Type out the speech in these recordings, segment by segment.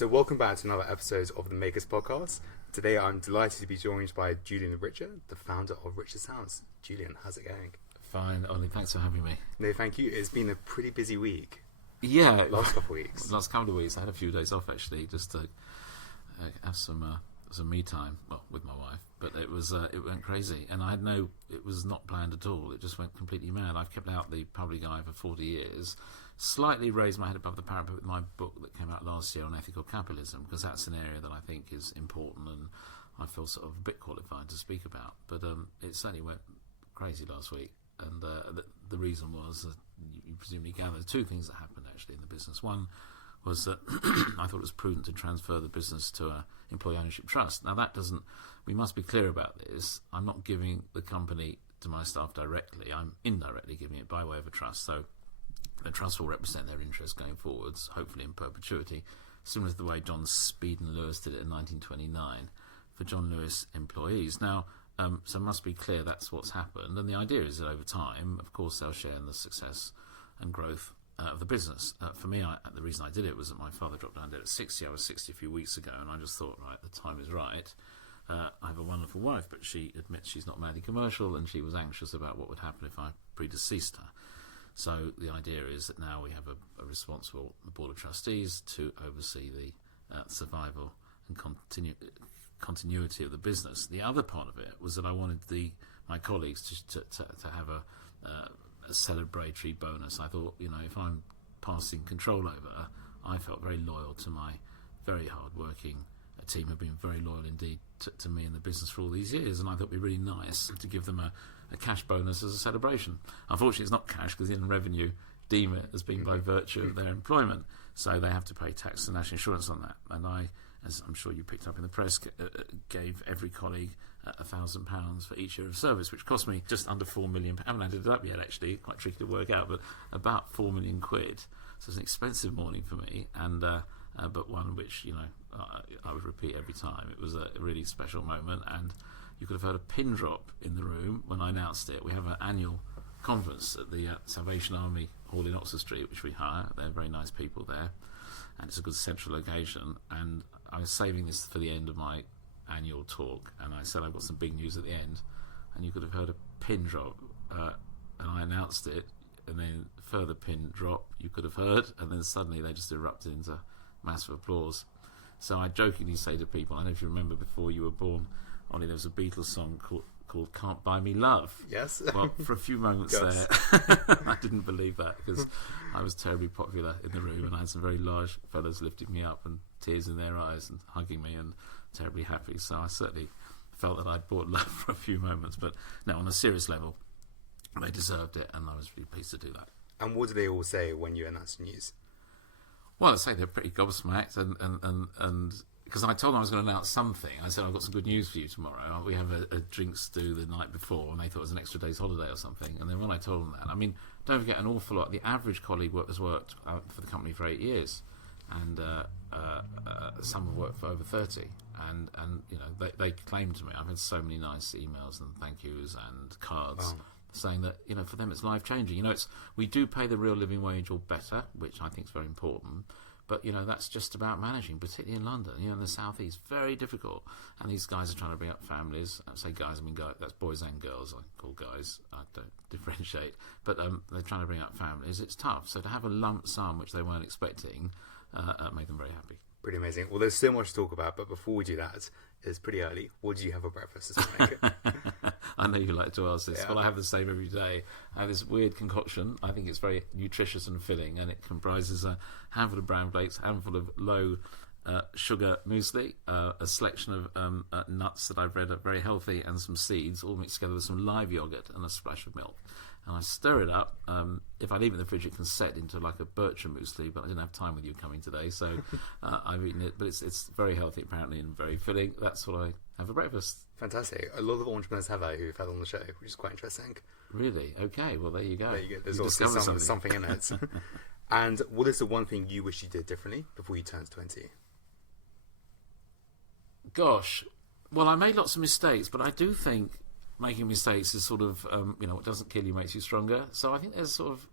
So welcome back to another episode of the Makers Podcast. Today I'm delighted to be joined by Julian Richer, the founder of Richer Sounds. Julian, how's it going? Fine, Ollie, thanks for having me. No, thank you. It's been a pretty busy week. Yeah. Last couple of weeks. Last couple of weeks. I had a few days off, actually, just to have some me time, well, with my wife. But it went crazy. And it was not planned at all. It just went completely mad. I've kept out the public eye for 40 years. Slightly raised my head above the parapet with my book that came out last year on ethical capitalism, because that's an area that I think is important and I feel sort of a bit qualified to speak about. But it certainly went crazy last week. And the reason was, you presumably gather, two things that happened actually in the business. One was that I thought it was prudent to transfer the business to an employee ownership trust. Now we must be clear about this. I'm not giving the company to my staff directly. I'm indirectly giving it by way of a trust. So the trust will represent their interests going forwards, hopefully in perpetuity, similar to the way John Speed and Lewis did it in 1929 for John Lewis employees. Now, so it must be clear that's what's happened, and the idea is that over time, of course, they'll share in the success and growth of the business. For me, the reason I did it was that my father dropped down dead at 60. I was 60 a few weeks ago, and I just thought, right, the time is right. I have a wonderful wife, but she admits she's not madly commercial, and she was anxious about what would happen if I predeceased her. So the idea is that now we have a responsible board of trustees to oversee the survival and continuity of the business. The other part of it was that I wanted my colleagues to have a celebratory bonus. I thought, if I'm passing control over, I felt very loyal to my very hard-working team, who've been very loyal indeed to me in the business for all these years, and I thought it'd be really nice to give them a cash bonus as a celebration. Unfortunately, it's not cash, because the Inland Revenue deem it as being by virtue of their employment, so they have to pay tax and national insurance on that. And I, as I'm sure you picked up in the press, gave every colleague £1,000 for each year of service, which cost me just under £4 million. I haven't added it up yet, actually, quite tricky to work out, but about £4 million. So it's an expensive morning for me, and but one which I would repeat every time. It was a really special moment, and you could have heard a pin drop in the room when I announced it. We have an annual conference at the Salvation Army Hall in Oxford Street, which we hire. They're very nice people there, and it's a good central location. And I was saving this for the end of my annual talk, and I said I've got some big news at the end, and you could have heard a pin drop, and I announced it, and then further pin drop you could have heard, and then suddenly they just erupted into massive applause. So I jokingly say to people, I don't know if you remember before you were born, Ollie, there was a Beatles song called Can't Buy Me Love. Yes. Well, for a few moments there, I didn't believe that, because I was terribly popular in the room, and I had some very large fellows lifting me up and tears in their eyes and hugging me and terribly happy. So I certainly felt that I'd bought love for a few moments. But no, on a serious level, they deserved it, and I was really pleased to do that. And what did they all say when you announced the news? Well, I'd say they're pretty gobsmacked, and because I told them I was going to announce something. I said, I've got some good news for you tomorrow. We have a drinks do the night before, and they thought it was an extra day's holiday or something. And then when I told them that, I mean, don't forget, an awful lot. The average colleague has worked for the company for 8 years, and some have worked for over 30. And they claim to me, I've had so many nice emails and thank yous and cards. Wow. Saying that, for them it's life-changing. We do pay the real living wage or better, which I think is very important, but, that's just about managing, particularly in London. In the South East, very difficult. And these guys are trying to bring up families. I say guys, I mean guys, that's boys and girls. I call guys, I don't differentiate. But they're trying to bring up families. It's tough. So to have a lump sum, which they weren't expecting, made them very happy. Pretty amazing. Well, there's so much to talk about, but before we do that, it's pretty early. What did you have for breakfast this morning? I know you like to ask this. Yeah. Well, I have the same every day. I have this weird concoction. I think it's very nutritious and filling, and it comprises a handful of brown flakes, a handful of low sugar muesli, a selection of nuts that I've read are very healthy, and some seeds, all mixed together with some live yogurt and a splash of milk. And I stir it up. If I leave it in the fridge, it can set into like a Bircher muesli, but I didn't have time with you coming today, so I've eaten it. But it's very healthy, apparently, and very filling. That's what I have for breakfast. Fantastic. A lot of entrepreneurs have that who've had on the show, which is quite interesting. Really? Okay, well, there you go. There you go. There's also something in it. And what is the one thing you wish you did differently before you turned 20? Gosh. Well, I made lots of mistakes, but I do think making mistakes is sort of, what doesn't kill you makes you stronger. So I think there's sort of,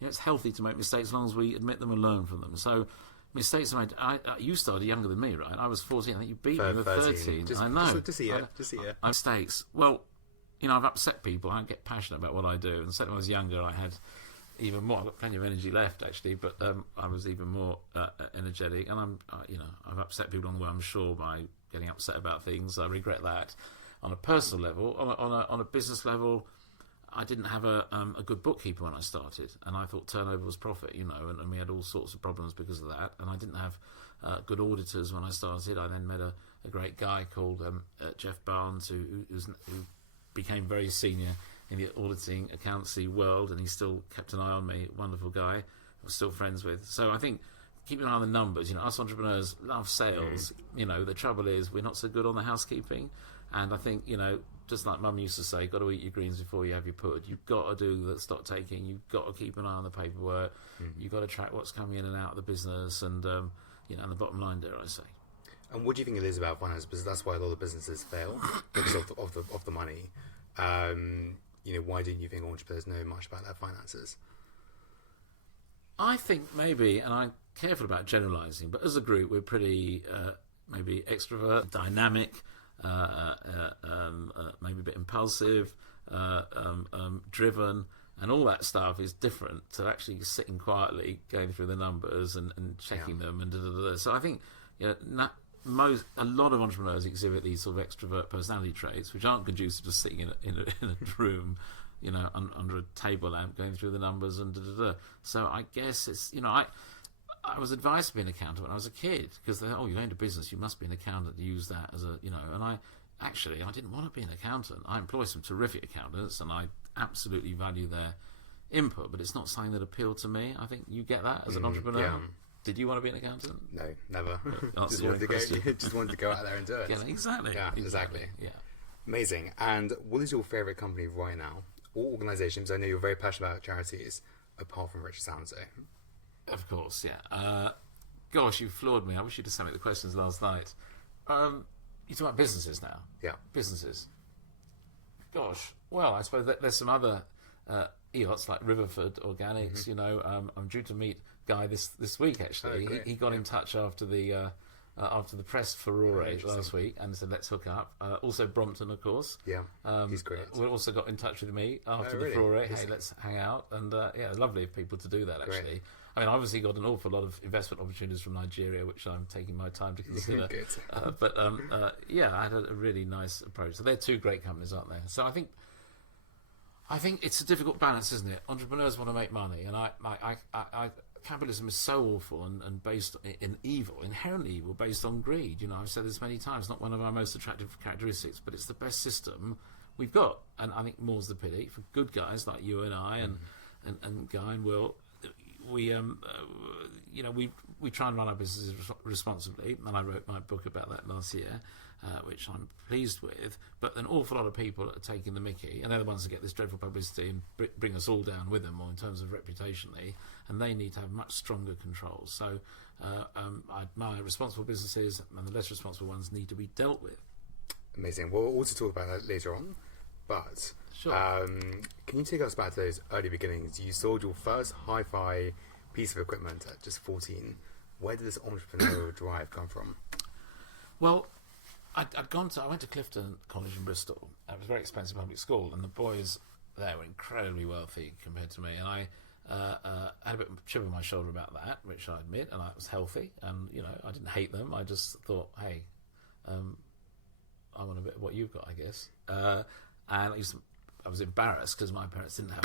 it's healthy to make mistakes as long as we admit them and learn from them. So mistakes I made. You started younger than me, right? I was 14. I think you beat me with 13. Just, I know. Just see it. Just see it. Mistakes. Well, I've upset people. I get passionate about what I do. And certainly when I was younger, I had even more. I've got plenty of energy left, actually, but I was even more energetic. And I've upset people on the way, I'm sure, by getting upset about things. I regret that. On a personal level, on a business level, I didn't have a good bookkeeper when I started, and I thought turnover was profit, and we had all sorts of problems because of that. And I didn't have good auditors when I started. I then met a great guy called Jeff Barnes, who became very senior in the auditing accountancy world, and he still kept an eye on me. Wonderful guy, I'm still friends with. So I think keeping an eye on the numbers. Us entrepreneurs love sales. The trouble is we're not so good on the housekeeping. And I think, just like Mum used to say, got to eat your greens before you have your pud. You've got to do the stock taking. You've got to keep an eye on the paperwork. You've got to track what's coming in and out of the business, and and the bottom line, dare I say. And what do you think it is about finance? Because that's why a lot of businesses fail because of the money. Why didn't you think entrepreneurs know much about their finances? I think maybe, and I'm careful about generalising, but as a group, we're pretty maybe extrovert, dynamic. Maybe a bit impulsive, driven, and all that stuff is different to actually sitting quietly, going through the numbers and checking them and So I think a lot of entrepreneurs exhibit these sort of extrovert personality traits, which aren't conducive to sitting in a room, under a table lamp, going through the numbers and So I guess it's I was advised to be an accountant when I was a kid because they you're going to business, you must be an accountant to use that as a, and I didn't want to be an accountant. I employ some terrific accountants and I absolutely value their input, but it's not something that appealed to me. I think you get that as an entrepreneur. Yeah. Did you want to be an accountant? No, never. Just wanted to go out there and do it. Yeah, exactly. Yeah, exactly. Yeah. Amazing. And what is your favourite company right now? Or organisations? I know you're very passionate about charities, apart from Richer Sounds. Of course, yeah. Gosh, you floored me. I wish you'd have sent me the questions last night. You talk about businesses now. Yeah. Businesses. Gosh. Well, I suppose there's some other EOTs like Riverford Organics. I'm due to meet Guy this week. Actually, he got in touch after the press furore last week and said let's hook up. Also Brompton, of course. Yeah. He's great. We also got in touch with me after the furore. Hey, let's hang out. And lovely of people to do that. Actually. Great. I mean, obviously got an awful lot of investment opportunities from Nigeria, which I'm taking my time to consider. But I had a really nice approach. So they're two great companies, aren't they? So I think it's a difficult balance, isn't it? Entrepreneurs want to make money, and capitalism is so awful and based in evil, inherently evil, based on greed. I've said this many times. Not one of our most attractive characteristics, but it's the best system we've got. And I think more's the pity for good guys like you and I and Guy and Will. We try and run our businesses responsibly, and I wrote my book about that last year, which I'm pleased with. But an awful lot of people are taking the mickey, and they're the ones that get this dreadful publicity and bring us all down with them, or in terms of reputationally, and they need to have much stronger controls. So I admire responsible businesses, and the less responsible ones need to be dealt with. Amazing. We'll also talk about that later on. But sure. Can you take us back to those early beginnings? You sold your first hi-fi piece of equipment at just 14. Where did this entrepreneurial drive come from? Well, I went to Clifton College in Bristol. It was a very expensive public school, and the boys there were incredibly wealthy compared to me. And I had a bit of a chip on my shoulder about that, which I admit, and I was healthy. And I didn't hate them. I just thought, hey, I want a bit of what you've got, I guess. And I was embarrassed because my parents didn't have.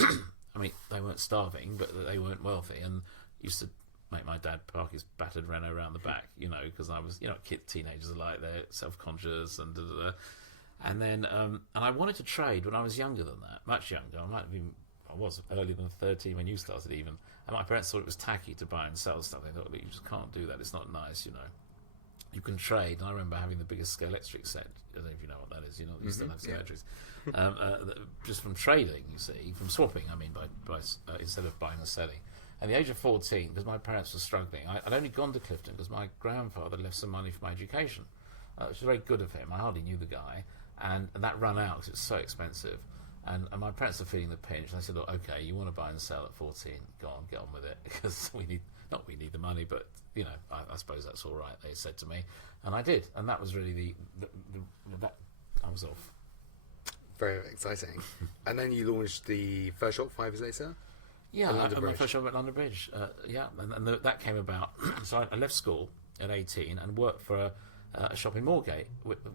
I mean, they weren't starving, but they weren't wealthy, and used to make my dad park his battered Renault around the back, because I was, teenagers are like, they're self-conscious and da-da-da. And then, and I wanted to trade when I was younger than that, much younger. I was earlier than 13 when you started even. And my parents thought it was tacky to buy and sell stuff. They thought, look, you just can't do that. It's not nice, You can trade. And I remember having the biggest Scalextric set. I don't know if you know what that is. You still have Scalextrics. Just from trading, you see, from swapping. I mean, by instead of buying and selling. At the age of 14, because my parents were struggling, I'd only gone to Clifton because my grandfather left some money for my education, which was very good of him. I hardly knew the guy, and that ran out because it was so expensive. And my parents are feeling the pinch. And I said, look, okay, you want to buy and sell at 14? Go on, get on with it, because we need the money, but I suppose that's all right, they said to me. And I did. And that was really that I was off. Very exciting. And then you launched the first shop 5 years later? Yeah, my first shop at London Bridge. And that came about. So I left school at 18 and worked for a shop in Moorgate.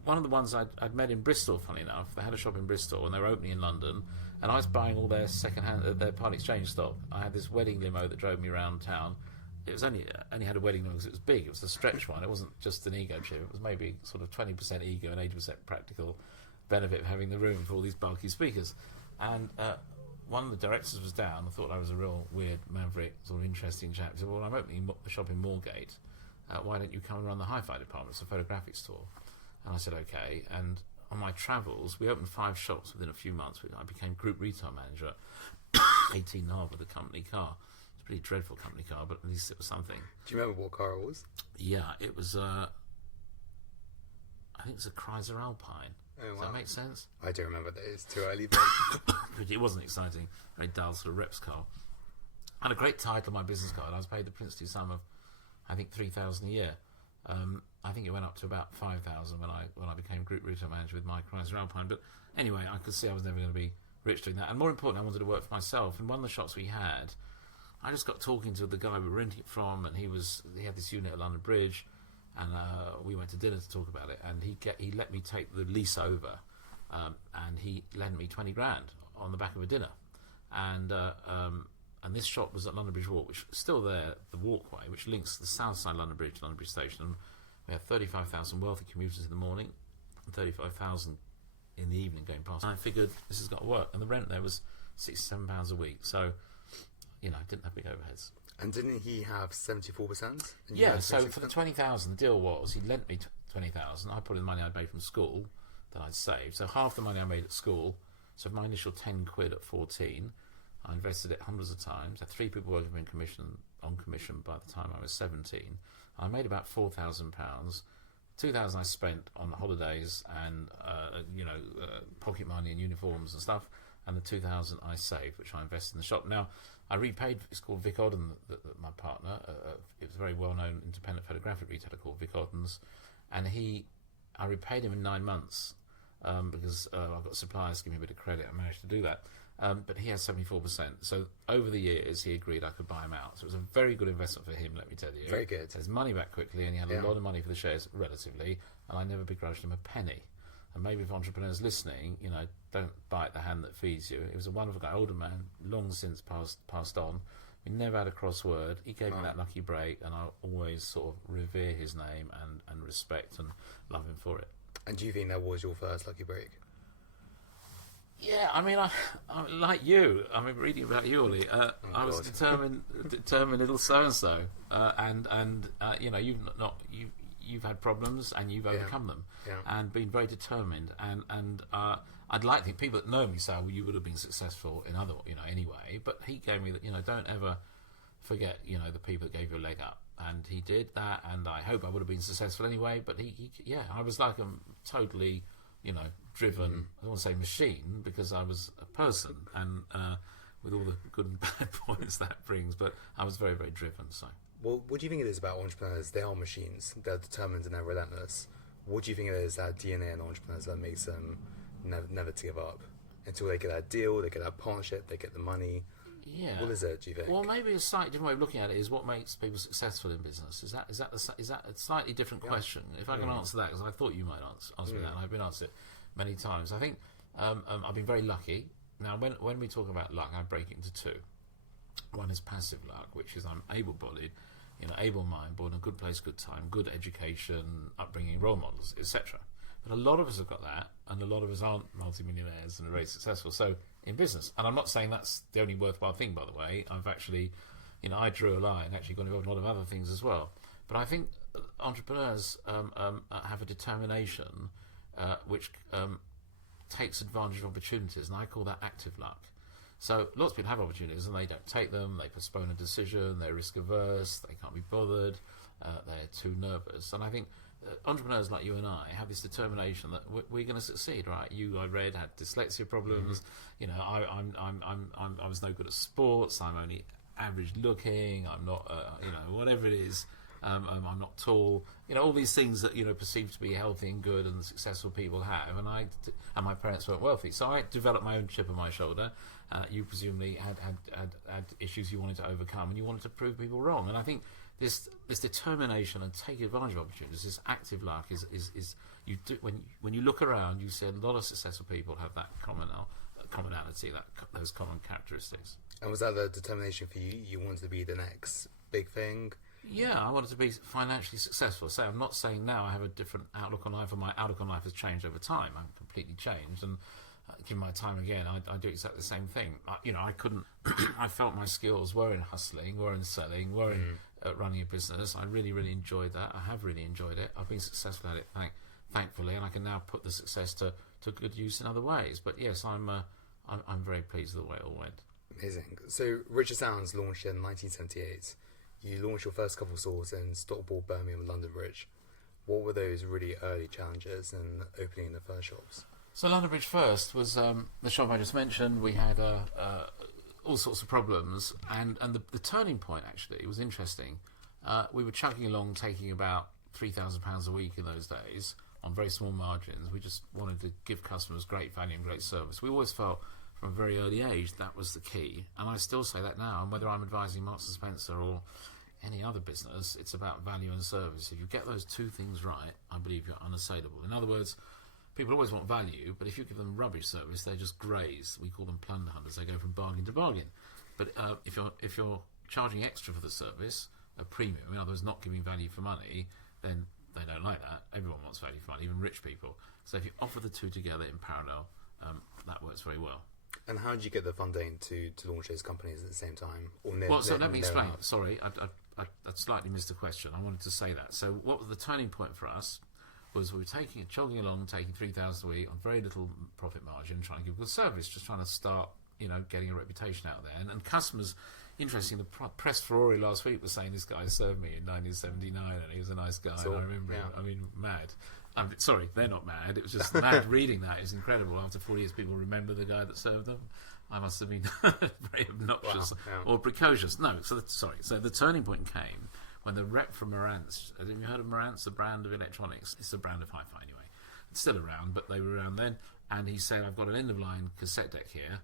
One of the ones I'd met in Bristol, funny enough. They had a shop in Bristol and they were opening in London. And I was buying all their their part exchange stock. I had this wedding limo that drove me around town. It was only had a wedding limo because it was big. It was a stretch one. It wasn't just an ego trip. It was maybe sort of 20% ego and 80% practical benefit of having the room for all these bulky speakers. And one of the directors was down. I thought I was a real weird, maverick, sort of interesting chap. He said, well, I'm opening a shop in Moorgate. Why don't you come and run the hi-fi department? It's a photographic store. And I said, okay. And on my travels, we opened 5 shops within a few months. I became group retail manager at 18 with a company car. It's a pretty dreadful company car, but at least it was something. Do you remember what car it was? Yeah, it was I think it's a Chrysler Alpine. Oh, Does that make sense? I do remember that. It's too early, but it wasn't exciting. Very dull sort of reps car. I had a great title on my business card. I was paid the princely sum of, I think, $3,000 a year. I think it went up to about $5,000 when I became group retail manager with my Chrysler Alpine. But anyway, I could see I was never going to be rich doing that. And more important, I wanted to work for myself. And one of the shops we had, I just got talking to the guy we were renting it from, and he had this unit at London Bridge. And we went to dinner to talk about it, and he let me take the lease over, and he lent me 20 grand on the back of a dinner, and this shop was at London Bridge Walk, which is still there, the walkway, which links the south side of London Bridge to London Bridge Station. And we had 35,000 wealthy commuters in the morning, and 35,000 in the evening going past. And I figured this has got to work, and the rent there was £67 a week, so didn't have big overheads. And didn't he have 74%? Yeah, so for the 20,000, the deal was he lent me 20,000. I put in the money I'd made from school that I'd saved. So half the money I made at school, so my initial 10 quid at 14, I invested it hundreds of times. I had 3 people working on commission by the time I was 17. I made about £4,000. 2,000 I spent on the holidays and pocket money and uniforms and stuff, and the 2,000 I saved, which I invested in the shop. Now, I repaid. It's called Vic Odden, my partner. It was a very well-known independent photographic retailer called Vic Odden's, and I repaid him in 9 months because I've got suppliers to give me a bit of credit. I managed to do that, but he has 74%. So over the years, he agreed I could buy him out. So it was a very good investment for him. Let me tell you. Very good. His money back quickly, and he had a lot of money for the shares, relatively, and I never begrudged him a penny. And maybe if entrepreneurs listening, don't bite the hand that feeds you. He was a wonderful guy, older man, long since passed on. We never had a cross word. He gave me that lucky break, and I always sort of revere his name and respect and love him for it. And do you think that was your first lucky break? Yeah, I mean, I like you. I mean, reading about you, Ollie. I was determined little so and so, and you've had problems and you've overcome them, and been very determined. And I'd like to think people that know me say, well, you would have been successful in other, anyway. But he gave me that, don't ever forget, the people that gave you a leg up. And he did that, and I hope I would have been successful anyway. But I was like a totally, driven. I don't want to say machine because I was a person, and with all the good and bad points that brings. But I was very, very driven. So. Well, what do you think it is about entrepreneurs? They are machines. They're determined and they're relentless. What do you think it is that DNA in entrepreneurs that makes them never to give up until they get that deal, they get that partnership, they get the money? Yeah. What is it, do you think? Well, maybe a slightly different way of looking at it is what makes people successful in business. Is that a slightly different question? If I can answer that, because I thought you might answer that, and I've been answered it many times. I think I've been very lucky. Now, when we talk about luck, I break it into 2. One is passive luck, which is I'm able-bodied, able mind, born in a good place, good time, good education, upbringing, role models, etc. But a lot of us have got that, and a lot of us aren't multimillionaires and are very successful. So in business, and I'm not saying that's the only worthwhile thing, by the way. I've actually, I drew a line, actually got involved in a lot of other things as well. But I think entrepreneurs have a determination which takes advantage of opportunities, and I call that active luck. So lots of people have opportunities and they don't take them, they postpone a decision, they're risk averse, they can't be bothered, they're too nervous. And I think entrepreneurs like you and I have this determination that we're going to succeed, right? I read, had dyslexia problems, I was no good at sports, I'm only average looking, I'm not, whatever it is, I'm not tall. All these things that perceived to be healthy and good and successful people have. And my parents weren't wealthy, so I developed my own chip on my shoulder. You presumably had issues you wanted to overcome, and you wanted to prove people wrong. And I think this determination and taking advantage of opportunities, this active luck, is you do, when you look around, you see a lot of successful people have that commonality, those common characteristics. And was that the determination for you? You wanted to be the next big thing? Yeah, I wanted to be financially successful. So I'm not saying now I have a different outlook on life, or my outlook on life has changed over time. I'm completely changed, and given my time again, I do exactly the same thing. I couldn't. I felt my skills were in hustling, were in selling, were in running a business. I really, really enjoyed that. I have really enjoyed it. I've been successful at it, thankfully, and I can now put the success to good use in other ways. But yes, I'm very pleased with the way it all went. Amazing. So Richer Sounds launched in 1978. You launched your first couple of stores in Stockport, Birmingham, and London Bridge. What were those really early challenges in opening the first shops? So London Bridge first was the shop I just mentioned. We had all sorts of problems, and the turning point actually was interesting. We were chugging along, taking about £3,000 a week in those days on very small margins. We just wanted to give customers great value and great service. We always felt from a very early age that was the key, and I still say that now. And whether I'm advising Marks and Spencer or any other business, it's about value and service. If you get those two things right, I believe you're unassailable. In other words, people always want value, but if you give them rubbish service, they just graze. We call them plunder hunters. They go from bargain to bargain. But if you're charging extra for the service, a premium, in other words, not giving value for money, then they don't like that. Everyone wants value for money, even rich people. So if you offer the two together in parallel, that works very well. And how did you get the funding to launch those companies at the same time? So let me explain. Sorry, I slightly missed the question. I wanted to say that. So what was the turning point for us was we were chugging along, taking 3,000 a week on very little profit margin, trying to give good service, just trying to start, getting a reputation out there. And customers, interesting, the press for Rory last week was saying this guy served me in 1979 and he was a nice guy. So, and I remember him. I mean, mad. Sorry, they're not mad. It was just mad reading that. It's incredible. After 40 years, people remember the guy that served them. I must have been very obnoxious or precocious. No, so the turning point came when the rep from Marantz, have you heard of Marantz, the brand of electronics? It's a brand of hi-fi anyway. It's still around, but they were around then. And he said, I've got an end-of-line cassette deck here.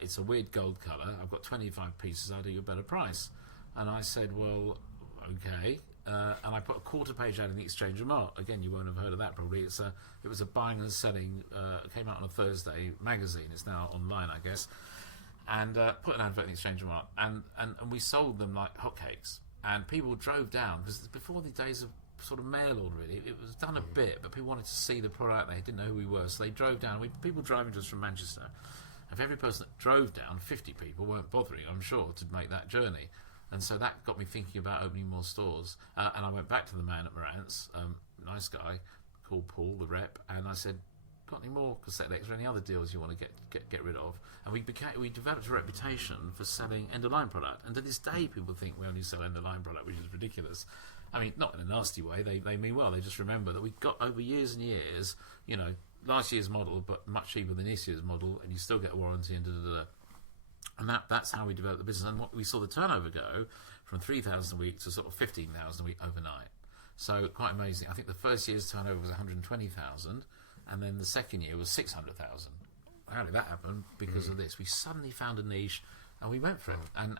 It's a weird gold colour. I've got 25 pieces. I'll do you a better price. And I said, well, okay. And I put a quarter page ad in the Exchange of Mart. Again, you won't have heard of that probably. It was a buying and selling, came out on a Thursday magazine. It's now online, I guess. And put an advert in the Exchange of Mart. And we sold them like hotcakes. And people drove down, because before the days of sort of mail order, really, it was done a bit, but people wanted to see the product. They didn't know who we were, so they drove down. People driving to us from Manchester. If every person that drove down, 50 people weren't bothering, I'm sure, to make that journey. And so that got me thinking about opening more stores. And I went back to the man at Marantz, nice guy, called Paul, the rep, and I said, got any more cassette decks or any other deals you want to get rid of? And we developed a reputation for selling end-of-line product. And to this day, people think we only sell end-of-line product, which is ridiculous. I mean, not in a nasty way. They mean well. They just remember that we got over years and years, last year's model, but much cheaper than this year's model, and you still get a warranty and da-da-da. And that's how we developed the business. And what we saw the turnover go from 3,000 a week to sort of 15,000 a week overnight. So quite amazing. I think the first year's turnover was 120,000, and then the second year was 600,000. How did that happen? Because of this. We suddenly found a niche, and we went for it. And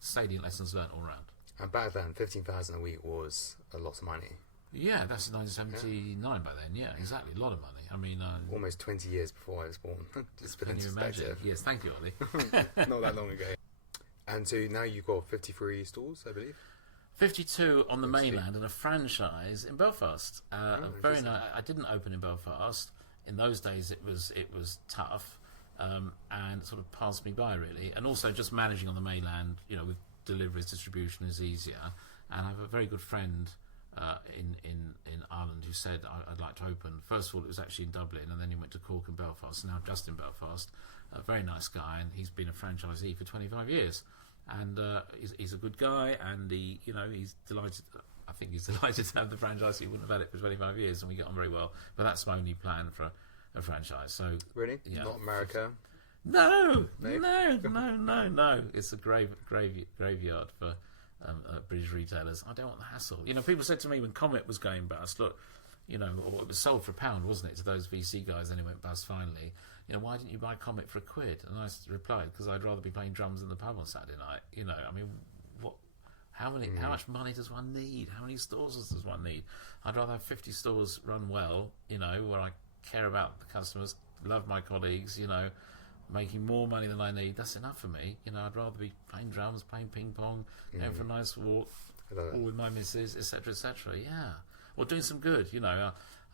salient lessons learned all round. And back then, 15,000 a week was a lot of money. Yeah, that's 1979 by then. Yeah, exactly. A lot of money. I mean... almost 20 years before I was born. Just put can into you perspective. imagine? Yes, thank you, Ollie. Not that long ago. And so now you've got 53 stores, I believe? 52 on the mainland and a franchise in Belfast. Very nice. I didn't open in Belfast. In those days, it was tough, and sort of passed me by, really. And also just managing on the mainland, with deliveries, distribution is easier. And I have a very good friend in Ireland who said I'd like to open. First of all, it was actually in Dublin, and then he went to Cork and Belfast, and now just in Belfast. A very nice guy, and he's been a franchisee for 25 years. And he's a good guy, and he's delighted. I think he's delighted to have the franchise. He wouldn't have had it for 25 years, and we get on very well. But that's my only plan for a franchise. So really, yeah. Not America. No. It's a graveyard for British retailers. I don't want the hassle. People said to me when Comet was going bust, look, or it was sold for £1, wasn't it, to those VC guys, then it went bust finally. Why didn't you buy Comet for £1? And I replied, because I'd rather be playing drums in the pub on Saturday night. I mean, how much money does one need? How many stores does one need? I'd rather have 50 stores run well, where I care about the customers, love my colleagues, making more money than I need. That's enough for me. I'd rather be playing drums, playing ping pong, going for a nice walk, all with my missus, etc., etc. Yeah, or doing some good. I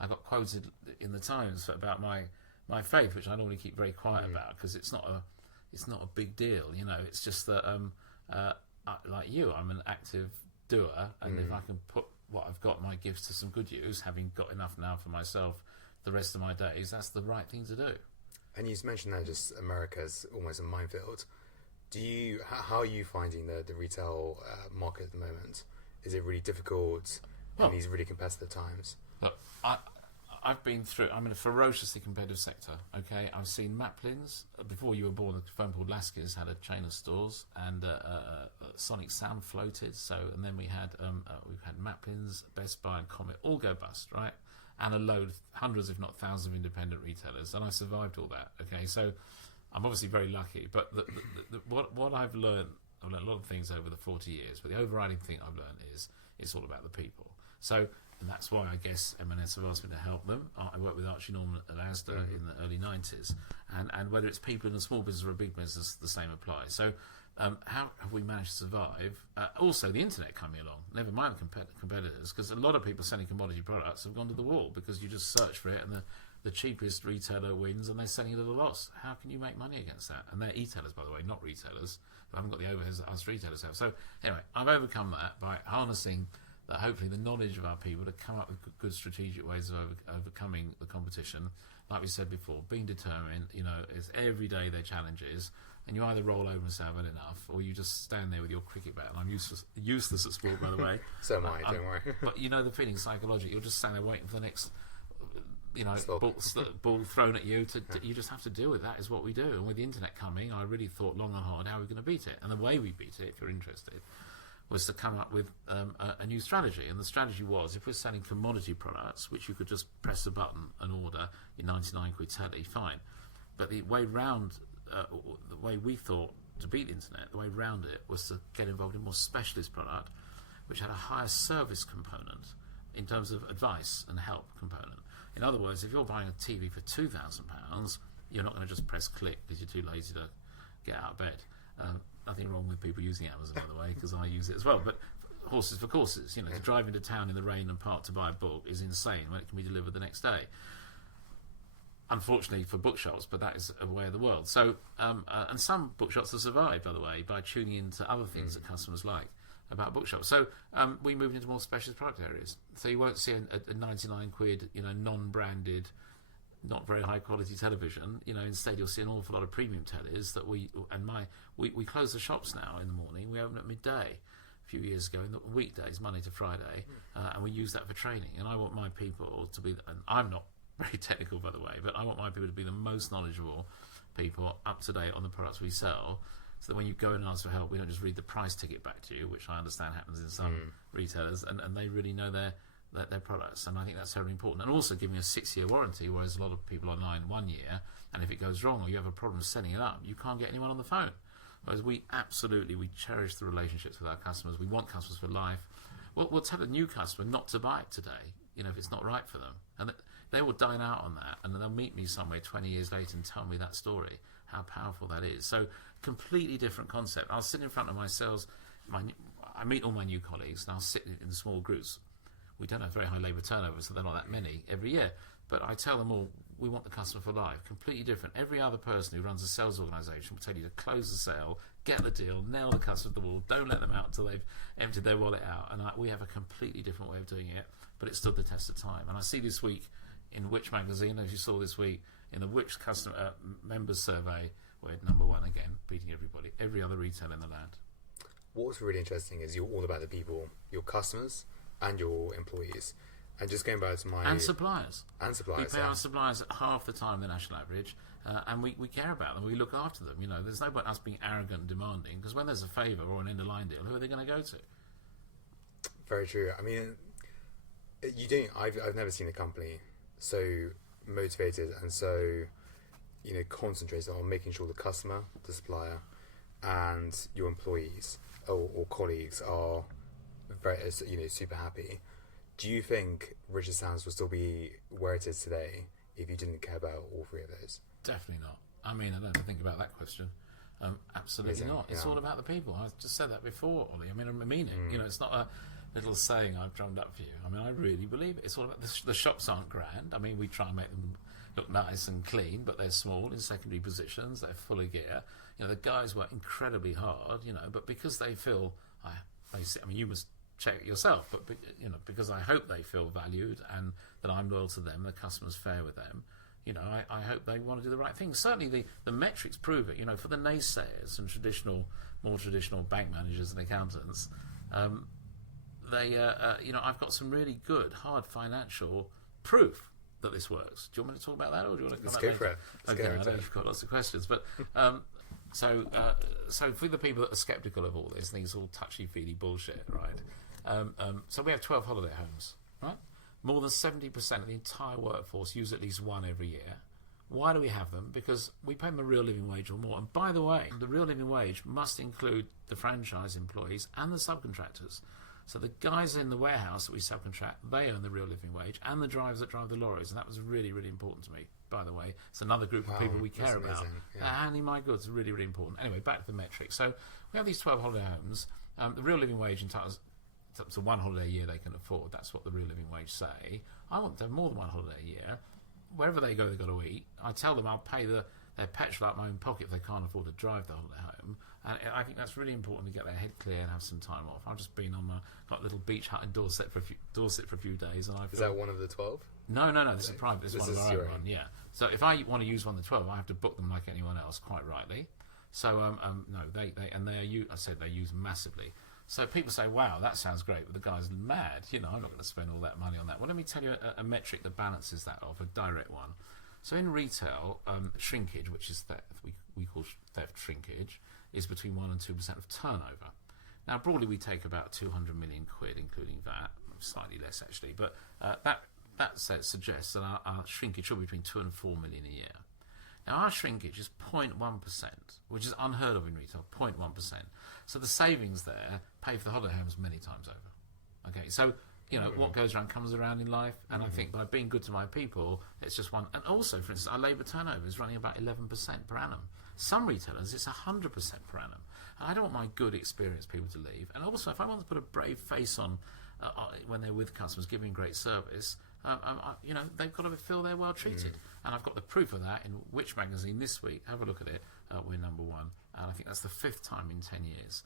got quoted in the Times about my faith, which I normally keep very quiet about, because it's not a big deal. It's just that like you, I'm an active doer, and if I can put what I've got, my gifts, to some good use, having got enough now for myself the rest of my days, that's the right thing to do. And you mentioned that just America's almost a minefield. How are you finding the retail market at the moment? Is it really difficult in these really competitive times? Look, I've been through. I'm in a ferociously competitive sector. Okay, I've seen Maplin's. Before you were born, a firm called Lasky's had a chain of stores, and Sonic Sound floated. And then we've had Maplin's, Best Buy, and Comet all go bust, right? And hundreds, if not thousands, of independent retailers, and I survived all that. Okay, so I'm obviously very lucky. But what I've learned a lot of things over the 40 years. But the overriding thing I've learned is it's all about the people. So. And that's why I guess M&S have asked me to help them. I worked with Archie Norman at Asda in the early 90s. And whether it's people in a small business or a big business, the same applies. So how have we managed to survive? Also, the internet coming along, never mind competitors, because a lot of people selling commodity products have gone to the wall because you just search for it and the cheapest retailer wins and they're selling it at a loss. How can you make money against that? And they're e-tailers, by the way, not retailers. They haven't got the overheads that us retailers have. So anyway, I've overcome that by harnessing hopefully the knowledge of our people to come up with good strategic ways of overcoming the competition. Like we said before, being determined, it's every day their challenges, and you either roll over and say I've had enough, or you just stand there with your cricket bat. And I'm useless at sport, by the way. So am I, don't worry. But the feeling psychologically, you're just standing there waiting for the next ball thrown at you. You just have to deal with that, is what we do. And with the internet coming, I really thought long and hard how we're going to beat it. And the way we beat it, if you're interested, was to come up with a new strategy. And the strategy was, if we're selling commodity products, which you could just press a button and order your 99 quid telly, fine. But the way round, the way we thought to beat the internet, the way round it was to get involved in more specialist product, which had a higher service component in terms of advice and help component. In other words, if you're buying a TV for £2,000, you're not going to just press click because you're too lazy to get out of bed. Nothing wrong with people using Amazon, by the way, because I use it as well. But horses for courses, to drive into town in the rain and park to buy a book is insane when it can be delivered the next day. Unfortunately for bookshops, but that is a way of the world. So, and some bookshops have survived, by the way, by tuning into other things that customers like about bookshops. So we moved into more specialist product areas. So you won't see a 99 quid, non-branded, not very high quality television. Instead you'll see an awful lot of premium tellies that we close the shops now in the morning. We open at midday a few years ago, in the weekdays, Monday to Friday, and we use that for training. And I want my people to be, and I'm not very technical, by the way, but I want my people to be the most knowledgeable people, up to date on the products we sell, so that when you go and ask for help, we don't just read the price ticket back to you, which I understand happens in some retailers, and they really know their products. And I think that's very important. And also giving a 6-year warranty, whereas a lot of people online 1 year, and if it goes wrong or you have a problem setting it up, you can't get anyone on the phone. Whereas we cherish the relationships with our customers. We want customers for life. We'll tell a new customer not to buy it today, if it's not right for them. And they will dine out on that, and they'll meet me somewhere 20 years later and tell me that story, how powerful that is. So completely different concept. I'll sit in front of my sales, I meet all my new colleagues, and I'll sit in small groups. We don't have very high labour turnover, so they're not that many every year. But I tell them all, we want the customer for life. Completely different. Every other person who runs a sales organisation will tell you to close the sale, get the deal, nail the customer to the wall, don't let them out until they've emptied their wallet out. And we have a completely different way of doing it, but it stood the test of time. And I see this week in Which magazine, as you saw this week, in the Which customer members survey, we're number one again, beating everybody, every other retailer in the land. What's really interesting is you're all about the people, your customers and your employees. And just going back to my... And suppliers. We pay yeah. our suppliers at half the time the national average, and we care about them, we look after them. You know, there's no point us being arrogant and demanding, because when there's a favour or an end-of-line deal, who are they going to go to? Very true. I mean, you don't... I've never seen a company so motivated and so, you know, concentrated on making sure the customer, the supplier, and your employees or colleagues are very, you know, super happy. Do you think Richer Sounds will still be where it is today if you didn't care about all three of those? Definitely not. I mean, I don't think about that question. Absolutely not. It's all about the people. I just said that before, Ollie. I mean, I mean it. You know, it's not a little saying I've drummed up for you. I mean, I really believe it. It's all about the shops aren't grand. I mean, we try and make them look nice and clean, but they're small in secondary positions. They're full of gear. You know, the guys work incredibly hard. You know, but because they feel, I mean, you must check it yourself, but you know, because I hope they feel valued and that I'm loyal to them, the customer's fair with them. You know, I hope they want to do the right thing. Certainly, the metrics prove it. You know, for the naysayers and more traditional bank managers and accountants, you know, I've got some really good, hard financial proof that this works. Do you want me to talk about that, or do you want to come Let's go for it. Okay, I know you've got lots of questions, but so for the people that are sceptical of all this, think it's all touchy-feely bullshit, right? So we have 12 holiday homes, right? More than 70% of the entire workforce use at least one every year. Why do we have them? Because we pay them a real living wage or more. And by the way, the real living wage must include the franchise employees and the subcontractors. So the guys in the warehouse that we subcontract, they earn the real living wage, and the drivers that drive the lorries. And that was really, really important to me, by the way. It's another group of people we care about. Yeah. Handling my goods, really, really important. Anyway, back to the metrics. So we have these 12 holiday homes. The real living wage entitles up to one holiday a year they can afford. That's what the real living wage say. I want to have more than one holiday a year. Wherever they go, they've got to eat. I tell them I'll pay their petrol out of my own pocket if they can't afford to drive the holiday home. And I think that's really important to get their head clear and have some time off. I've just been on got a little beach hut in Dorset for a few days. And Is that one of the 12? No. This is private. This is one of our own one. Yeah. So if I want to use one of the 12, I have to book them like anyone else, quite rightly. So no, they use massively. So people say, wow, that sounds great, but the guy's mad. You know, I'm not going to spend all that money on that. Well, let me tell you a metric that balances that off, a direct one. So in retail, shrinkage, which is theft, we call theft shrinkage, is between 1 and 2% of turnover. Now, broadly, we take about 200 million quid, including VAT, slightly less actually, but that suggests that our shrinkage should be between 2 and 4 million a year. Now, our shrinkage is 0.1%, which is unheard of in retail, 0.1%. So the savings there pay for the holiday homes many times over. Okay, so, you know, what goes around comes around in life, and I think by being good to my people, it's just one. And also, for instance, our labour turnover is running about 11% per annum. Some retailers, it's 100% per annum. And I don't want my good, experienced people to leave. And also, if I want to put a brave face on when they're with customers, giving great service, you know, they've got to feel they're well treated. And I've got the proof of that in Which magazine this week. Have a look at it. We're number one. And I think that's the 5th time in 10 years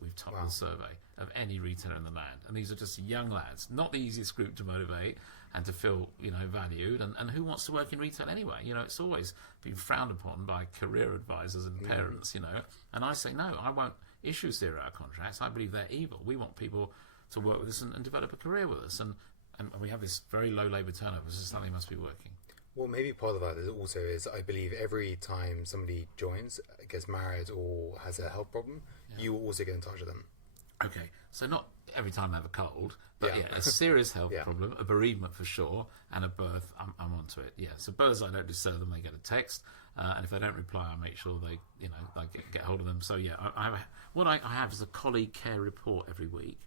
we've topped the survey of any retailer in the land. And these are just young lads, not the easiest group to motivate and to feel, you know, valued. And who wants to work in retail anyway? You know, it's always been frowned upon by career advisors and parents, you know. And I say, no, I won't issue 0-hour contracts. I believe they're evil. We want people to work with us and develop a career with us. And we have this very low labour turnover, so something must be working. Well, maybe part of that is I believe every time somebody joins, gets married or has a health problem, you will also get in touch with them. Okay, so not every time I have a cold, but a serious health problem, a bereavement for sure, and a birth, I'm onto it. Yeah, so births, I don't disturb them, they get a text, and if they don't reply, I make sure they get hold of them. So yeah, what I have is a colleague care report every week.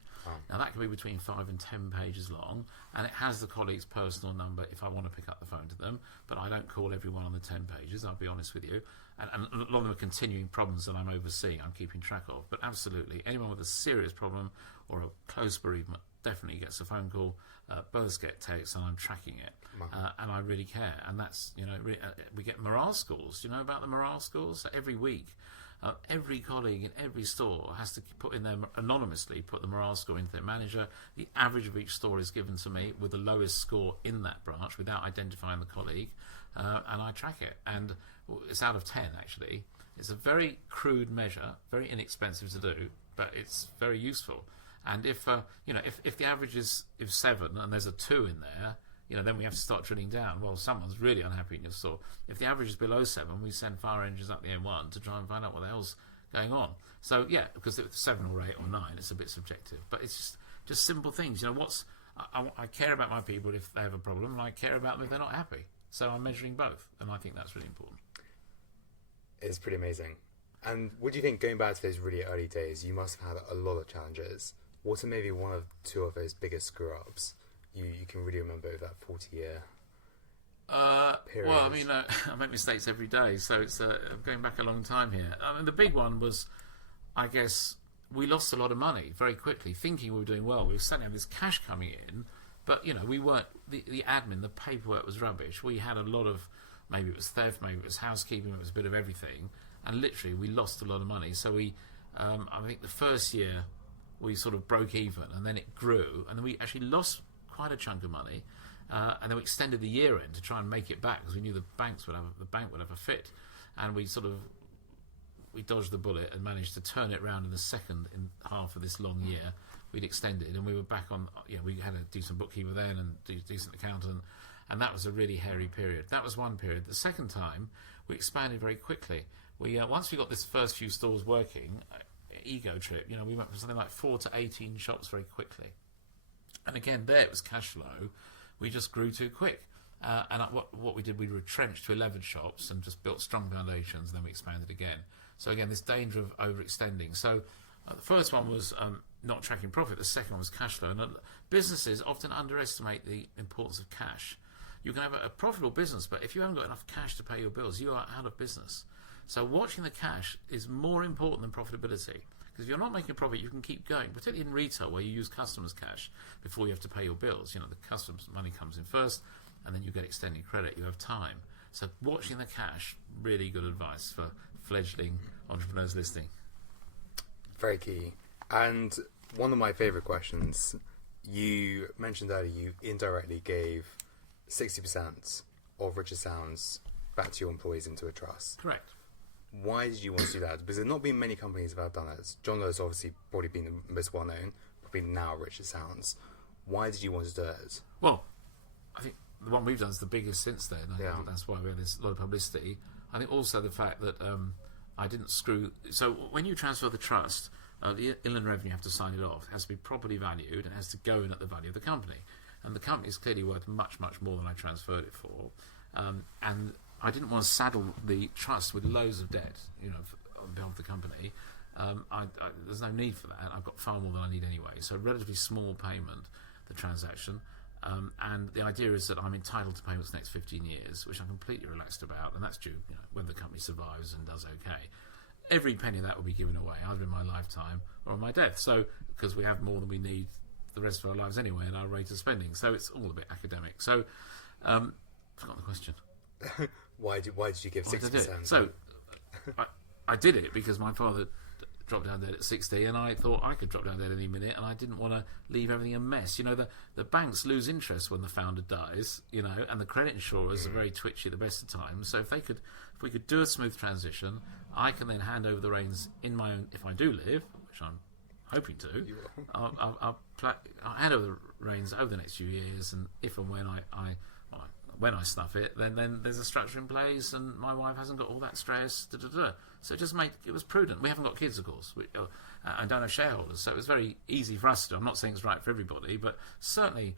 Now that can be between 5 and 10 pages long, and it has the colleague's personal number if I want to pick up the phone to them, but I don't call everyone on the 10 pages, I'll be honest with you. And a lot of them are continuing problems that I'm overseeing, I'm keeping track of. But absolutely, anyone with a serious problem or a close bereavement definitely gets a phone call, births get texts, and I'm tracking it. And I really care. And that's, you know, we get morale scores. Do you know about the morale scores? So every week, every colleague in every store has to put in anonymously put the morale score into their manager. The average of each store is given to me with the lowest score in that branch without identifying the colleague, and I track it. And it's out of 10 actually. It's a very crude measure, very inexpensive to do, but it's very useful. And if if the average is 7 and there's a 2 in there, then we have to start drilling down. Well, someone's really unhappy in your store. If the average is below 7, we send fire engines up the M1 to try and find out what the hell's going on. So yeah, because if it's 7 or 8 or 9, it's a bit subjective. But it's just simple things. I care about my people if they have a problem, and I care about them if they're not happy. So I'm measuring both, and I think that's really important. It's pretty amazing. And what do you think, going back to those really early days, you must have had a lot of challenges. What are maybe one or two of those biggest screw-ups you can really remember over that 40-year period? Well, I mean, I make mistakes every day, so it's going back a long time here. I mean, the big one was, I guess, we lost a lot of money very quickly, thinking we were doing well. We were starting to have this cash coming in, but, we weren't, the admin, the paperwork was rubbish. We had a lot of, maybe it was theft, maybe it was housekeeping, it was a bit of everything, and literally we lost a lot of money. So I think the first year we sort of broke even, and then it grew, and then we actually lost quite a chunk of money, and then we extended the year end to try and make it back, because we knew the bank would have a fit, and we dodged the bullet and managed to turn it around in the second half of this long year. We'd extended, and we were back on. We had a decent bookkeeper then and decent accountant, and that was a really hairy period. That was one period. The second time, we expanded very quickly. We once we got this first few stores working, ego trip. We went from something like 4 to 18 shops very quickly, and again there it was cash flow. We just grew too quick, and what we did, we retrenched to 11 shops and just built strong foundations, and then we expanded again. So again, this danger of overextending. So the first one was not tracking profit. The second one was cash flow. And businesses often underestimate the importance of cash. You can have a profitable business, but if you haven't got enough cash to pay your bills, you are out of business. So watching the cash is more important than profitability. Because if you're not making a profit, you can keep going, particularly in retail where you use customers' cash before you have to pay your bills. The customers' money comes in first, and then you get extended credit. You have time. So watching the cash, really good advice for fledgling entrepreneurs listening. Very key. And one of my favourite questions, you mentioned earlier you indirectly gave 60% of Richer Sounds back to your employees into a trust. Correct. Why did you want to do that? Because there have not been many companies that have done it. John Lewis obviously probably been the most well known, probably now Richer Sounds. Why did you want to do it? Well, I think the one we've done is the biggest since then. I Yeah. think that's why we had this lot of publicity. I think also the fact that I didn't screw. So when you transfer the trust, the Inland Revenue have to sign it off. It has to be properly valued and has to go in at the value of the company. And the company is clearly worth much, much more than I transferred it for. And I didn't want to saddle the trust with loads of debt, on behalf of the company. There's no need for that. I've got far more than I need anyway. So a relatively small payment, the transaction. And the idea is that I'm entitled to payments the next 15 years, which I'm completely relaxed about, and that's due when the company survives and does okay. Every penny of that will be given away, either in my lifetime or on my death. So, because we have more than we need the rest of our lives anyway, and our rate of spending. So it's all a bit academic. So, forgot the question. Why did you give 60%? So, I did it because my father dropped down dead at 60, and I thought I could drop down dead any minute, and I didn't want to leave everything a mess. The banks lose interest when the founder dies, and the credit insurers are very twitchy at the best of times. So if we could do a smooth transition, I can then hand over the reins in my own, if I do live, which I'm hoping to. You will. I'll hand over the reins over the next few years, and if and when when I snuff it, then there's a structure in place, and my wife hasn't got all that stress. So it was prudent. We haven't got kids, of course, and don't have shareholders, so it was very easy for us to do. I'm not saying it's right for everybody, but certainly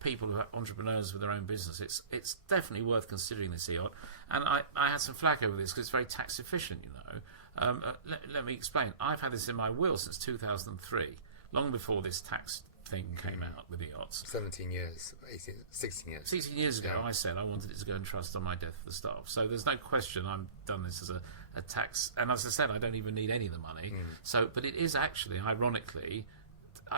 people who are entrepreneurs with their own business, it's definitely worth considering this EOT. And I had some flack over this because it's very tax efficient, Let me explain. I've had this in my will since 2003, long before this tax thing came out with EOTs. 17 years, 18, 16 years. 16 years ago, Yeah. I said I wanted it to go in trust on my death for the staff. So there's no question I've done this as a tax. And as I said, I don't even need any of the money. But it is actually, ironically,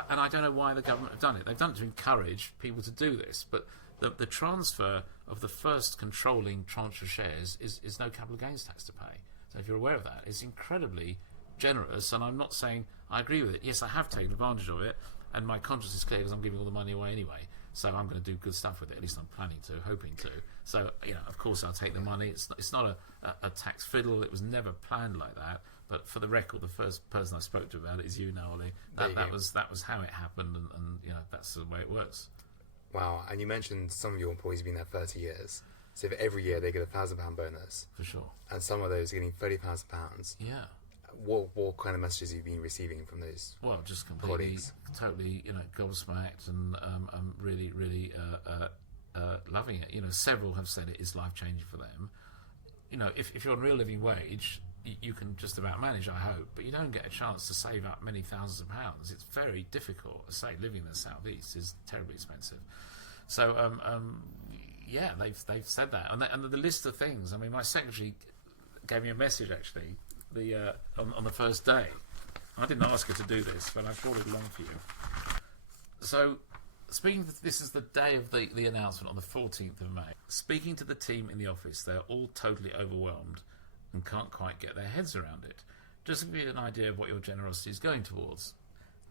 and I don't know why the government have done it. They've done it to encourage people to do this. But the transfer of the first controlling tranche of shares is no capital gains tax to pay. So if you're aware of that, it's incredibly generous. And I'm not saying I agree with it. Yes, I have taken advantage of it. And my conscience is clear because I'm giving all the money away anyway. So I'm going to do good stuff with it. At least I'm planning to, hoping to. So, of course I'll take the money. It's not a tax fiddle. It was never planned like that. But for the record, the first person I spoke to about it is you now, Ollie. That was how it happened, and that's the way it works. Wow, and you mentioned some of your employees have been there 30 years. So if every year they get a £1,000 bonus, For sure. and some of those are getting £30,000, Yeah. what kind of messages have you been receiving from those? Well, just completely, colleagues? totally, gobsmacked, and really, really loving it. Several have said it is life changing for them. If you're on real living wage, you can just about manage, I hope, but you don't get a chance to save up many thousands of pounds. It's very difficult. Say, living in the southeast is terribly expensive. So, yeah, they've said that, and the list of things. I mean, my secretary gave me a message actually, on the first day. I didn't ask her to do this, but I brought it along for you. So, this is the day of the announcement on the 14th of May. Speaking to the team in the office, they're all totally overwhelmed and can't quite get their heads around it. Just to give you an idea of what your generosity is going towards.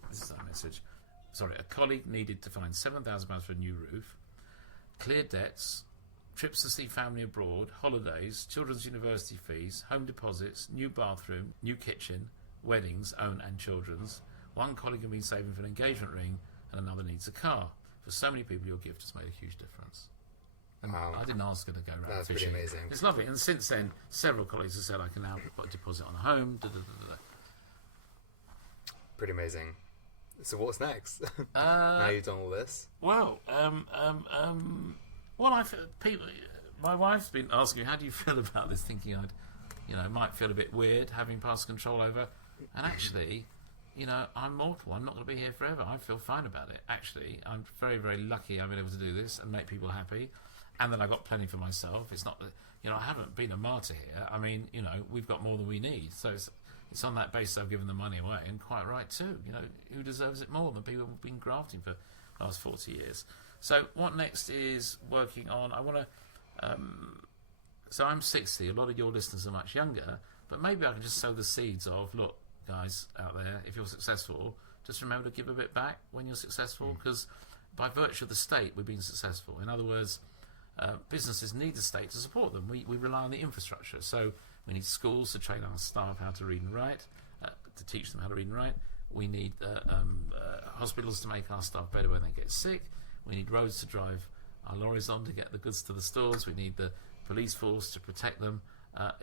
This is our message. Sorry, a colleague needed to find £7,000 for a new roof, clear debts, trips to see family abroad, holidays, children's university fees, home deposits, new bathroom, new kitchen, weddings, own and children's. One colleague has been saving for an engagement ring, and another needs a car. For so many people, your gift has made a huge difference. And Wow. I didn't ask her to go around That's fishing. pretty amazing. It's lovely. And since then, several colleagues have said I can now put a deposit on a home. Pretty amazing. So what's next? Now you've done all this. Well, my wife's been asking, how do you feel about this? Thinking might feel a bit weird having past control over. And actually, I'm mortal. I'm not going to be here forever. I feel fine about it. Actually, I'm very, very lucky I've been able to do this and make people happy. And then I got plenty for myself. It's not that, I haven't been a martyr here. I mean, we've got more than we need. So it's on that basis I've given the money away, and quite right too. Who deserves it more than people who've been grafting for the last 40 years? So what next is working on, I want to, so I'm 60, a lot of your listeners are much younger, but maybe I can just sow the seeds of, look, guys out there, if you're successful, just remember to give a bit back when you're successful, because by virtue of the state, we've been successful. In other words, businesses need the state to support them. We rely on the infrastructure, so we need schools to train our staff how to read and write, to teach them how to read and write. We need hospitals to make our staff better when they get sick. We need roads to drive our lorries on to get the goods to the stores. We need the police force to protect them, to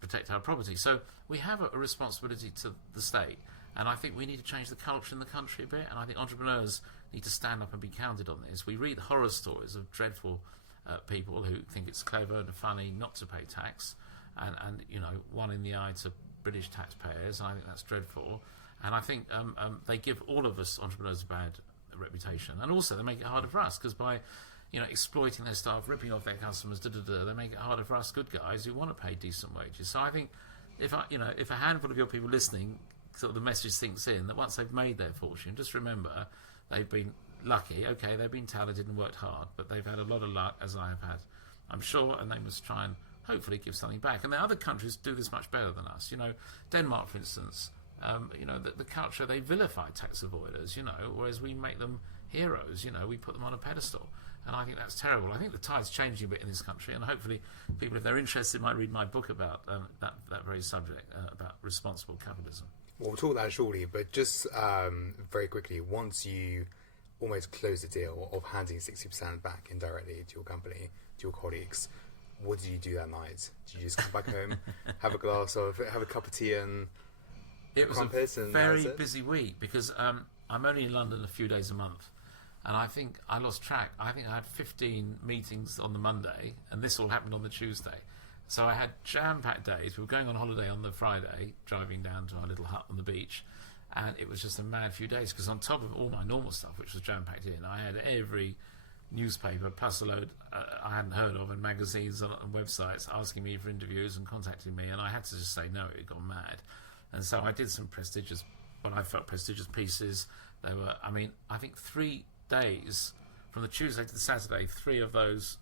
protect our property. So we have a responsibility to the state, and I think we need to change the culture in the country a bit, and I think entrepreneurs need to stand up and be counted on this. We read horror stories of dreadful people who think it's clever and funny not to pay tax, and one in the eye to British taxpayers, and I think that's dreadful. And I think they give all of us entrepreneurs a bad reputation, and also they make it harder for us, because by exploiting their staff, ripping off their customers, they make it harder for us good guys who want to pay decent wages. So I think if a handful of your people listening, sort of the message sinks in, that once they've made their fortune, just remember they've been lucky. Okay, they've been talented and worked hard, but they've had a lot of luck, as I have had, I'm sure, and they must try and hopefully give something back. And the other countries do this much better than us. Denmark, for instance, the culture, they vilify tax avoiders, whereas we make them heroes. We put them on a pedestal, and I think that's terrible. I think the tide's changing a bit in this country, and hopefully people, if they're interested, might read my book about that very subject, about responsible capitalism. Well, we'll talk that shortly, but just very quickly, once you almost close the deal of handing 60% back indirectly to your company, to your colleagues, what did you do that night? Did you just come back home, have a cup of tea and it was a very busy week, because I'm only in London a few days a month, and I think I lost track. I think I had 15 meetings on the Monday, and this all happened on the Tuesday. So I had jam-packed days. We were going on holiday on the Friday, driving down to our little hut on the beach, and it was just a mad few days, because on top of all my normal stuff, which was jam-packed in, I had every newspaper plus a load I hadn't heard of, and magazines and websites asking me for interviews and contacting me, and I had to just say no. It had gone mad. And so I did some prestigious, what I felt prestigious pieces. They were, I think 3 days, from the Tuesday to the Saturday, 3 of those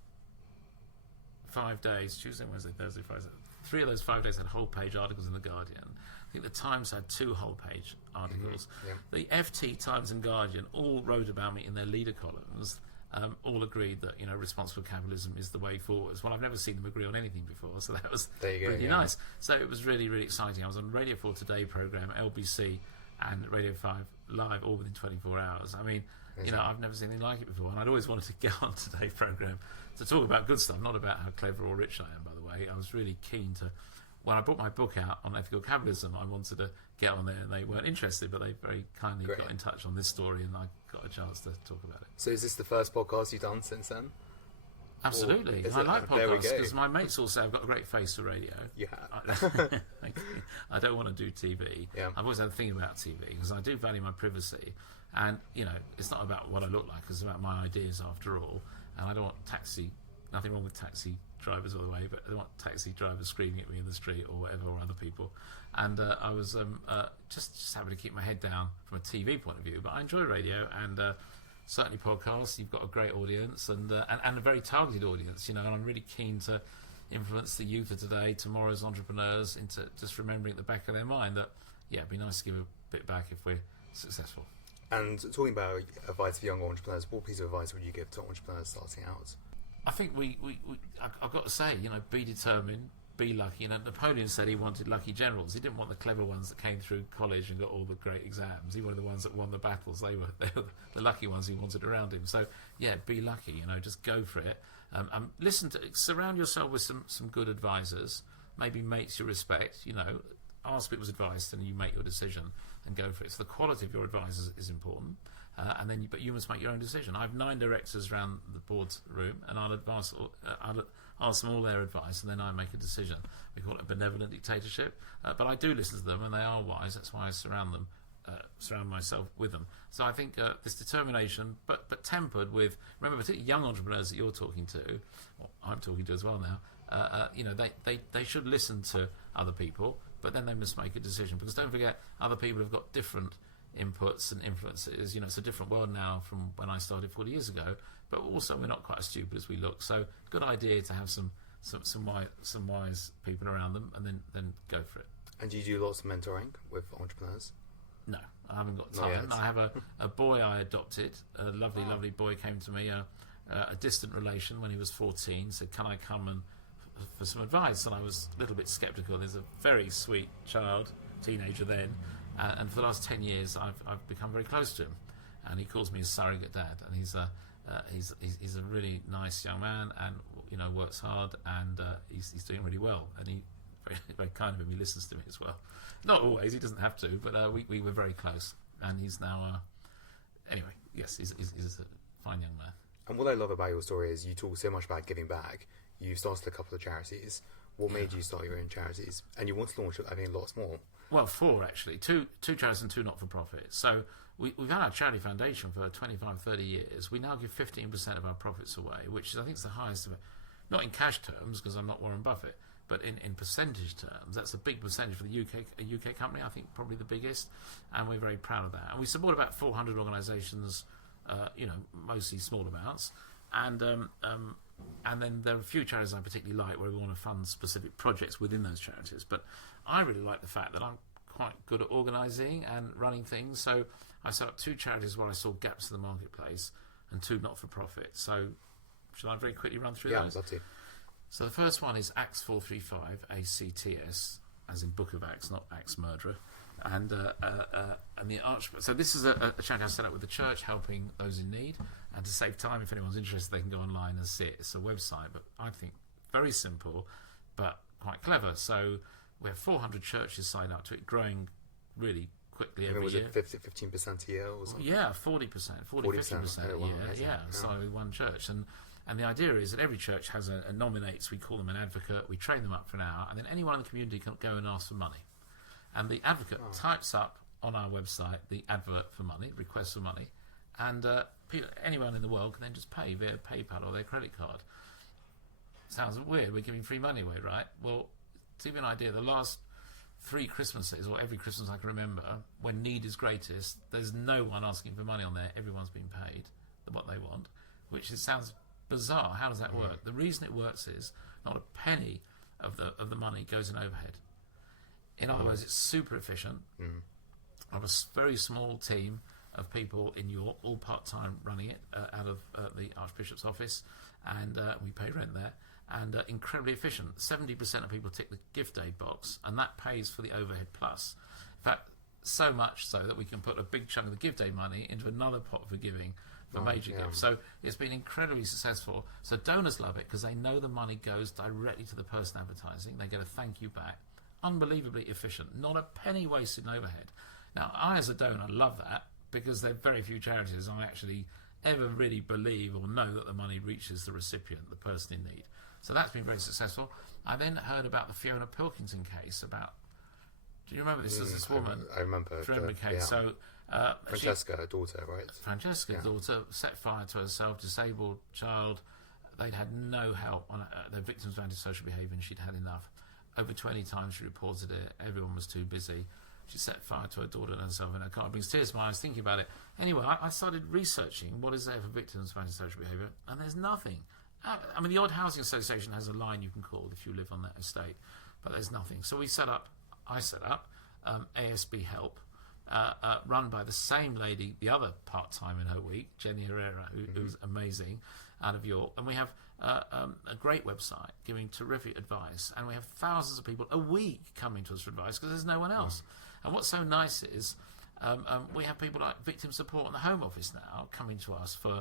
5 days, Tuesday, Wednesday, Thursday, Friday, 3 of those 5 days had whole-page articles in The Guardian. I think the Times had 2 whole-page articles. Mm-hmm. Yeah. The FT, Times and Guardian all wrote about me in their leader columns, all agreed that responsible capitalism is the way forward. Well, I've never seen them agree on anything before, so that was really nice. So it was really, really exciting. I was on Radio 4 Today programme, LBC, and Radio 5 Live, all within 24 hours. I mean, I've never seen anything like it before, and I'd always wanted to get on Today programme to talk about good stuff, not about how clever or rich I am, by the way. I was really keen to. When I brought my book out on ethical capitalism, I wanted to get on there, and they weren't interested, but they very kindly got in touch on this story, and I got a chance to talk about it. So is this the first podcast you've done since then? Absolutely. I like podcasts because my mates all say I've got a great face for radio. Yeah. I don't want to do TV. Yeah. I've always had a thing about TV because I do value my privacy, and it's not about what I look like, it's about my ideas after all. And I don't want nothing wrong with taxi drivers, by the way, but I don't want taxi drivers screaming at me in the street or whatever, or other people. And I was just happy to keep my head down from a TV point of view, but I enjoy radio and certainly podcasts. You've got a great audience and a very targeted audience, and I'm really keen to influence the youth of today, tomorrow's entrepreneurs, into just remembering at the back of their mind that it'd be nice to give a bit back if we're successful. And talking about advice for young entrepreneurs, what piece of advice would you give to entrepreneurs starting out? I think I've got to say, be determined, be lucky. Napoleon said he wanted lucky generals. He didn't want the clever ones that came through college and got all the great exams. He wanted the ones that won the battles. They were the lucky ones he wanted around him. So, be lucky. Just go for it. Surround yourself with some good advisors, maybe mates you respect. Ask people's advice, and you make your decision and go for it. So the quality of your advisors is important. But you must make your own decision. I have 9 directors around the board's room, and I'll ask them all their advice, and then I make a decision. We call it a benevolent dictatorship, but I do listen to them, and they are wise. That's why I surround myself with them. So I think this determination, but tempered with, remember, particularly young entrepreneurs that you're talking to, or I'm talking to as well now. They should listen to other people, but then they must make a decision, because don't forget, other people have got different inputs and influences. It's a different world now from when I started 40 years ago, but also we're not quite as stupid as we look. So good idea to have some wise people around them, and then go for it. And do you do lots of mentoring with entrepreneurs? No, I haven't got time. I have a boy I adopted, a lovely boy, came to me, a distant relation, when he was 14, said, can I come and for some advice? And I was a little bit sceptical. There's a very sweet child, teenager then, and for the last 10 years I've become very close to him, and he calls me his surrogate dad, and he's a really nice young man, and works hard, and he's doing really well, and he very, very kind of him. He listens to me as well, not always, he doesn't have to, but we were very close, and he's now anyway, yes, he's a fine young man. And what I love about your story is you talk so much about giving back. You started a couple of charities. What made you start your own charities? And you want to launch, I think, lots more. Well, 4 actually. 2 charities and 2 not-for-profit. So we've had our charity foundation for 25, 30 years. We now give 15% of our profits away, which I think is the highest of it. Not in cash terms, because I'm not Warren Buffett, but in percentage terms. That's a big percentage for the UK company, I think probably the biggest, and we're very proud of that. And we support about 400 organisations, mostly small amounts. And then there are a few charities I particularly like, where we want to fund specific projects within those charities. But I really like the fact that I'm quite good at organising and running things. So I set up 2 charities where I saw gaps in the marketplace, and 2 not-for-profit. So shall I very quickly run through those? Yeah, I'd love to. So the first one is Acts 435, ACTS, as in Book of Acts, not Axe Murderer. And the so this is a charity I set up with the church, helping those in need. And to save time, if anyone's interested, they can go online and see it. It's a website, but I think very simple, but quite clever. So we have 400 churches signed up to it, growing really quickly every year. Was it 15% a year or something? Yeah, 40%, 50% a year. Yeah, so one church. And the idea is that every church has a nominates, we call them an advocate, we train them up for an hour, and then anyone in the community can go and ask for money. And the advocate types up on our website the advert for money, request for money, and anyone in the world can then just pay via PayPal or their credit card. Sounds weird, we're giving free money away, right? Well, to give you an idea, the last 3 Christmases, or every Christmas I can remember, when need is greatest, there's no one asking for money on there, everyone's been paid what they want, which sounds bizarre. How does that work? The reason it works is not a penny of the money goes in overhead. In other words, it's super efficient. I have a very small team of people in York, all part-time, running it out of the Archbishop's office, and we pay rent there, and incredibly efficient. 70% of people tick the gift aid box, and that pays for the overhead plus. In fact, so much so that we can put a big chunk of the gift aid money into another pot for giving for major gifts. So it's been incredibly successful. So donors love it because they know the money goes directly to the person advertising. They get a thank you back. Unbelievably efficient. Not a penny wasted in overhead. Now, I as a donor love that because there are very few charities I actually ever really believe or know that the money reaches the recipient, the person in need. So that's been very successful. I then heard about the Fiona Pilkington case about... Do you remember this? Was this woman? I remember. The case. So, Francesca, her daughter, right? Francesca's daughter set fire to herself, disabled child. They'd had no help on their victims of antisocial behaviour, and she'd had enough. Over 20 times she reported it. Everyone was too busy. She set fire to her daughter and herself in her car. It brings tears to my eyes thinking about it. Anyway, I started researching what is there for victims of antisocial behaviour, and there's nothing. I mean, the odd housing association has a line you can call if you live on that estate, but there's nothing. So I set up ASB Help, run by the same lady, the other part-time in her week, Jenny Herrera, who's amazing, out of York. And we have a great website giving terrific advice, and we have thousands of people a week coming to us for advice because there's no one else. And what's so nice is we have people like Victim Support and the Home Office now coming to us for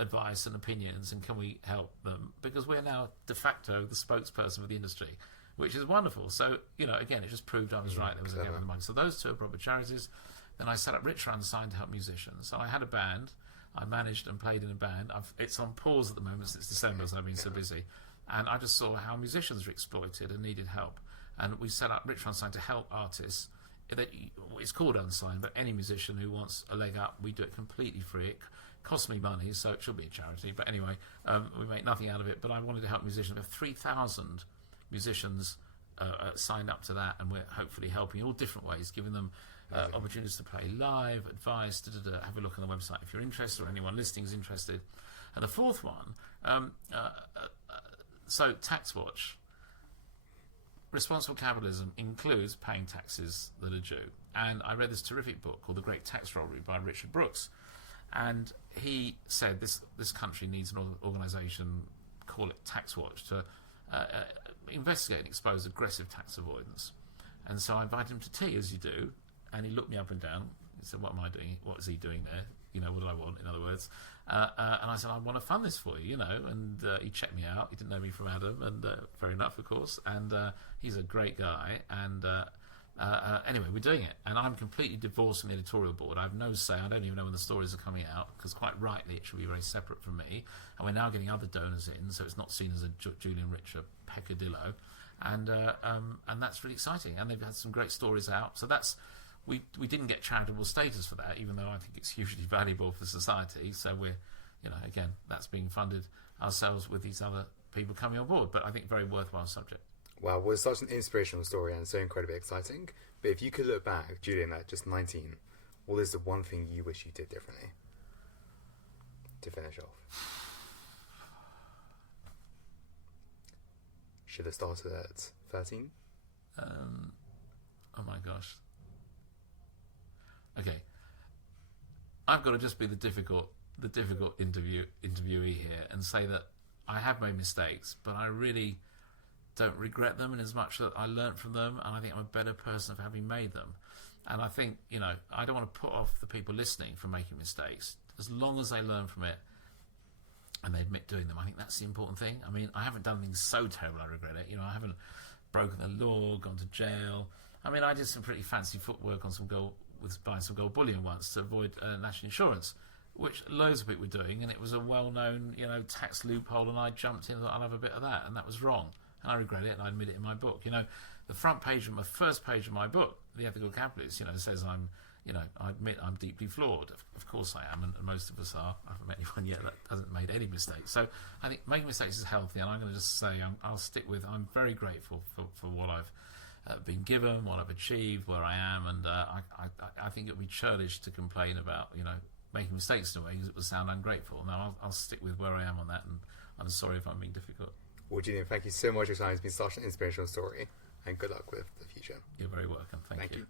advice and opinions, and can we help them? Because we're now de facto the spokesperson for the industry, which is wonderful. So, again, it just proved I was right. There was a gap in the money. So those two are proper charities. Then I set up Richer Unsigned to help musicians. So I had a band. I managed and played in a band. It's on pause at the moment since December, so I've been so busy. And I just saw how musicians were exploited and needed help. And we set up Richer Unsigned to help artists. It's called Unsigned, but any musician who wants a leg up, we do it completely free. It costs me money, so it should be a charity. But anyway, we make nothing out of it. But I wanted to help musicians. We have 3,000 musicians signed up to that, and we're hopefully helping in all different ways, giving them opportunities to play live, advice, have a look on the website if you're interested, or anyone listening is interested. And the fourth one, so Tax Watch. Responsible capitalism includes paying taxes that are due. And I read this terrific book called The Great Tax Robbery by Richard Brooks. And he said this country needs an organisation, call it Tax Watch, to investigate and expose aggressive tax avoidance. And so I invited him to tea, as you do, and he looked me up and down. He said, what am I doing? What is he doing there? What do I want, in other words? And I said, I want to fund this for you, and he checked me out. He didn't know me from Adam, and fair enough, of course, and he's a great guy, and anyway, we're doing it, and I'm completely divorced from the editorial board. I have no say. I don't even know when the stories are coming out, because quite rightly it should be very separate from me, and we're now getting other donors in, so it's not seen as a Julian Richer peccadillo, and that's really exciting, and they've had some great stories out, so that's... We didn't get charitable status for that, even though I think it's hugely valuable for society. So we're, again, that's being funded ourselves with these other people coming on board. But I think very worthwhile subject. Wow, well, it's such an inspirational story and so incredibly exciting. But if you could look back, Julian, at just 19, what is the one thing you wish you did differently to finish off? Should have started at 13? Oh my gosh. Okay, I've got to just be the difficult interviewee here and say that I have made mistakes, but I really don't regret them in as much that I learnt from them, and I think I'm a better person for having made them. And I think, I don't want to put off the people listening from making mistakes. As long as they learn from it and they admit doing them, I think that's the important thing. I mean, I haven't done things so terrible I regret it. I haven't broken the law, gone to jail. I mean, I did some pretty fancy footwork on buying some gold bullion once to avoid national insurance, which loads of people were doing, and it was a well-known, tax loophole, and I jumped in and thought, I'll have a bit of that, and that was wrong, and I regret it, and I admit it in my book. The front page of my first page of my book, The Ethical Capitalist, says I'm, I admit I'm deeply flawed. Of course I am, and most of us are. I haven't met anyone yet that hasn't made any mistakes. So I think making mistakes is healthy, and I'm going to just say I'll stick with, I'm very grateful for what I've been given, what I've achieved, where I am, and I think it would be churlish to complain about making mistakes in a way, because it would sound ungrateful. Now I'll stick with where I am on that, and I'm sorry if I'm being difficult. Well, Julian, thank you so much for your time. It's been such an inspirational story, and good luck with the future. You're very welcome. Thank you.